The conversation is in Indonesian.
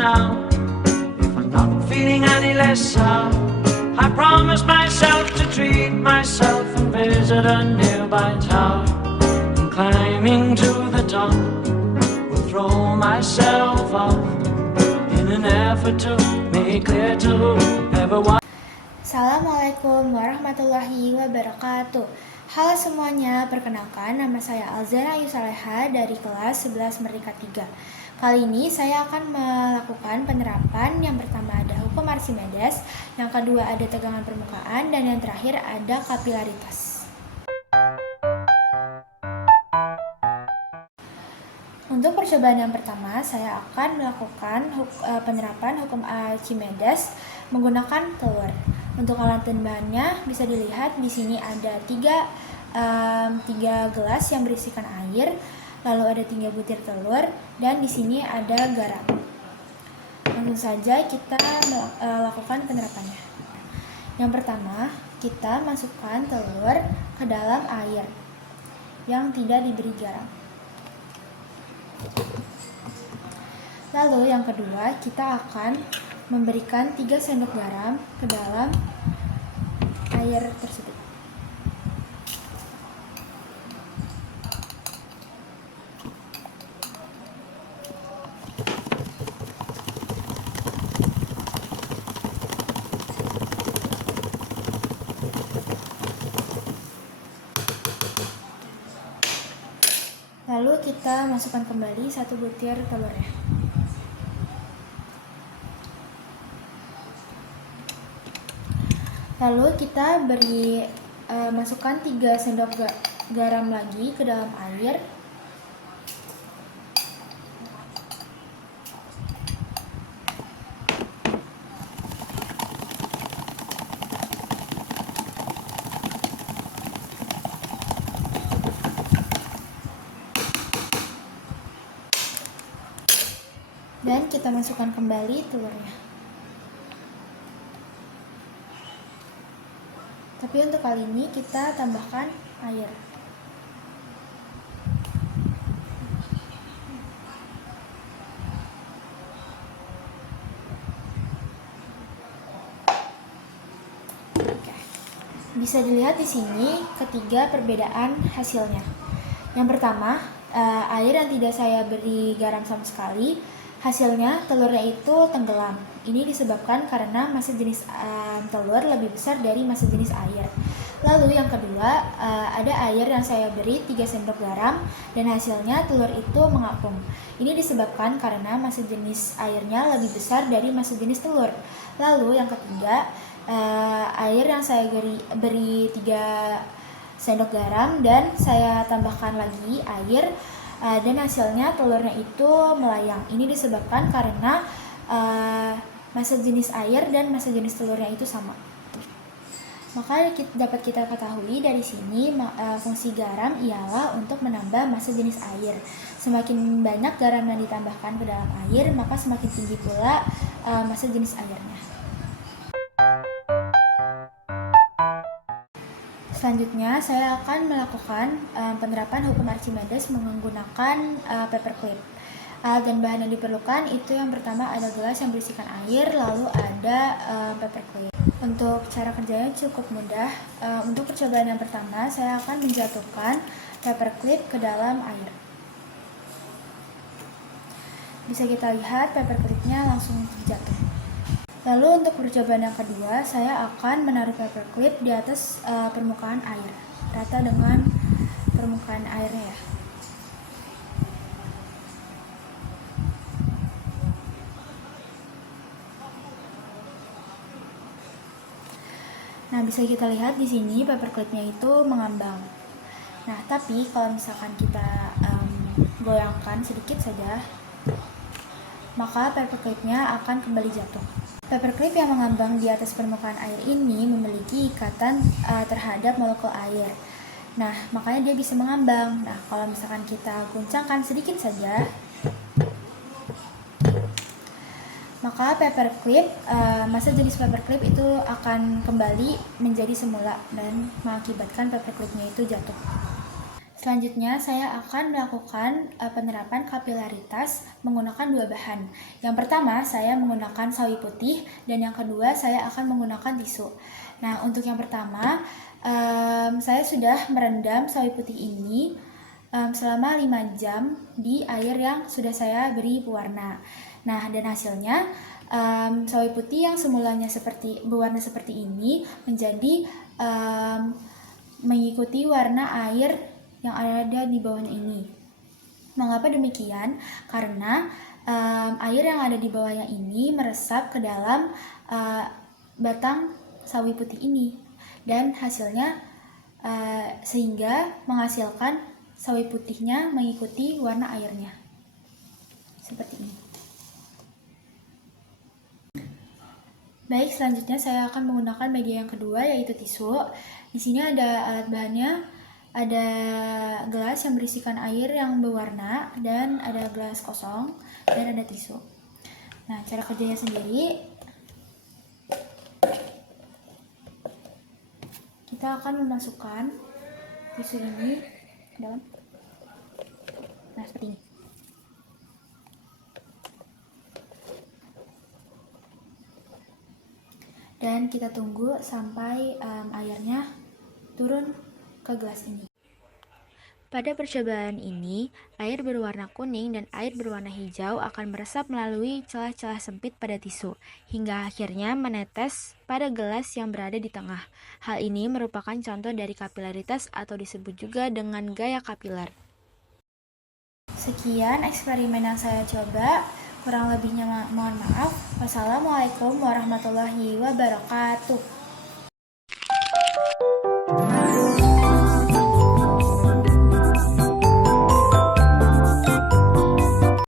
now. If I'm not feeling any less sour, I promise myself to treat myself and visit a nearby tower. And climbing to the top, will throw myself off in an effort to make clear to everyone. Assalamualaikum warahmatullahi wabarakatuh. Halo semuanya, perkenalkan nama saya Alzana Ayu Saleha dari kelas 11 Merdeka 3. Kali ini saya akan melakukan penerapan. Yang pertama ada hukum Archimedes, yang kedua ada tegangan permukaan, dan yang terakhir ada kapilaritas. Untuk percobaan yang pertama, saya akan melakukan penerapan hukum Archimedes menggunakan telur. Untuk alat dan bahannya bisa dilihat di sini ada tiga gelas yang berisikan air, lalu ada 3 butir telur, dan di sini ada garam. Langsung saja kita lakukan penerapannya. Yang pertama, kita masukkan telur ke dalam air yang tidak diberi garam. Lalu yang kedua, kita akan memberikan 3 sendok garam ke dalam air tersebut. Lalu kita masukkan kembali 1 butir telurnya. Lalu kita masukkan 3 sendok garam lagi ke dalam air. Dan kita masukkan kembali telurnya. Tapi untuk kali ini kita tambahkan air. Oke. Bisa dilihat di sini ketiga perbedaan hasilnya. Yang pertama, air yang tidak saya beri garam sama sekali, hasilnya telurnya itu tenggelam. Ini disebabkan karena massa jenis telur lebih besar dari massa jenis air. Lalu yang kedua, ada air yang saya beri 3 sendok garam dan hasilnya telur itu mengapung. Ini disebabkan karena massa jenis airnya lebih besar dari massa jenis telur. Lalu yang ketiga, air yang saya beri 3 sendok garam dan saya tambahkan lagi air, dan hasilnya telurnya itu melayang. Ini disebabkan karena massa jenis air dan massa jenis telurnya itu sama. Maka dapat kita ketahui dari sini fungsi garam ialah untuk menambah massa jenis air. Semakin banyak garam yang ditambahkan ke dalam air, maka semakin tinggi pula massa jenis airnya. Selanjutnya, saya akan melakukan penerapan hukum Archimedes menggunakan paperclip. Alat dan bahan yang diperlukan itu yang pertama ada gelas yang berisikan air, lalu ada paperclip. Untuk cara kerjanya cukup mudah. Untuk percobaan yang pertama, saya akan menjatuhkan paperclip ke dalam air. Bisa kita lihat paperclipnya langsung jatuh. Lalu untuk percobaan yang kedua, saya akan menaruh paperclip di atas permukaan air, rata dengan permukaan airnya ya. Nah, bisa kita lihat di sini paperclipnya itu mengambang. Nah, tapi kalau misalkan kita goyangkan sedikit saja, maka paperclipnya akan kembali jatuh. Paperclip yang mengambang di atas permukaan air ini memiliki ikatan terhadap molekul air. Nah, makanya dia bisa mengambang. Nah, kalau misalkan kita guncangkan sedikit saja, maka paperclip, massa jenis paperclip itu akan kembali menjadi semula dan mengakibatkan paperclipnya itu jatuh. Selanjutnya, saya akan melakukan penerapan kapilaritas menggunakan dua bahan. Yang pertama, saya menggunakan sawi putih, dan yang kedua, saya akan menggunakan tisu. Nah, untuk yang pertama, saya sudah merendam sawi putih ini selama 5 jam di air yang sudah saya beri pewarna. Nah, dan hasilnya, sawi putih yang semulanya berwarna seperti ini menjadi mengikuti warna air yang ada di bawahnya ini. Mengapa demikian? Karena air yang ada di bawahnya ini meresap ke dalam batang sawi putih ini, dan hasilnya sehingga menghasilkan sawi putihnya mengikuti warna airnya. Seperti ini. Baik, selanjutnya saya akan menggunakan media yang kedua, yaitu tisu. Di sini ada alat bahannya. Ada gelas yang berisikan air yang berwarna, dan ada gelas kosong, dan ada tisu. Nah, cara kerjanya sendiri, kita akan memasukkan tisu ini ke dalam. Nah, seperti ini. Dan kita tunggu sampai airnya turun ke gelas ini. Pada percobaan ini, air berwarna kuning dan air berwarna hijau akan meresap melalui celah-celah sempit pada tisu, hingga akhirnya menetes pada gelas yang berada di tengah. Hal ini merupakan contoh dari kapilaritas atau disebut juga dengan gaya kapiler. Sekian eksperimen yang saya coba, kurang lebihnya mohon maaf. Wassalamualaikum warahmatullahi wabarakatuh.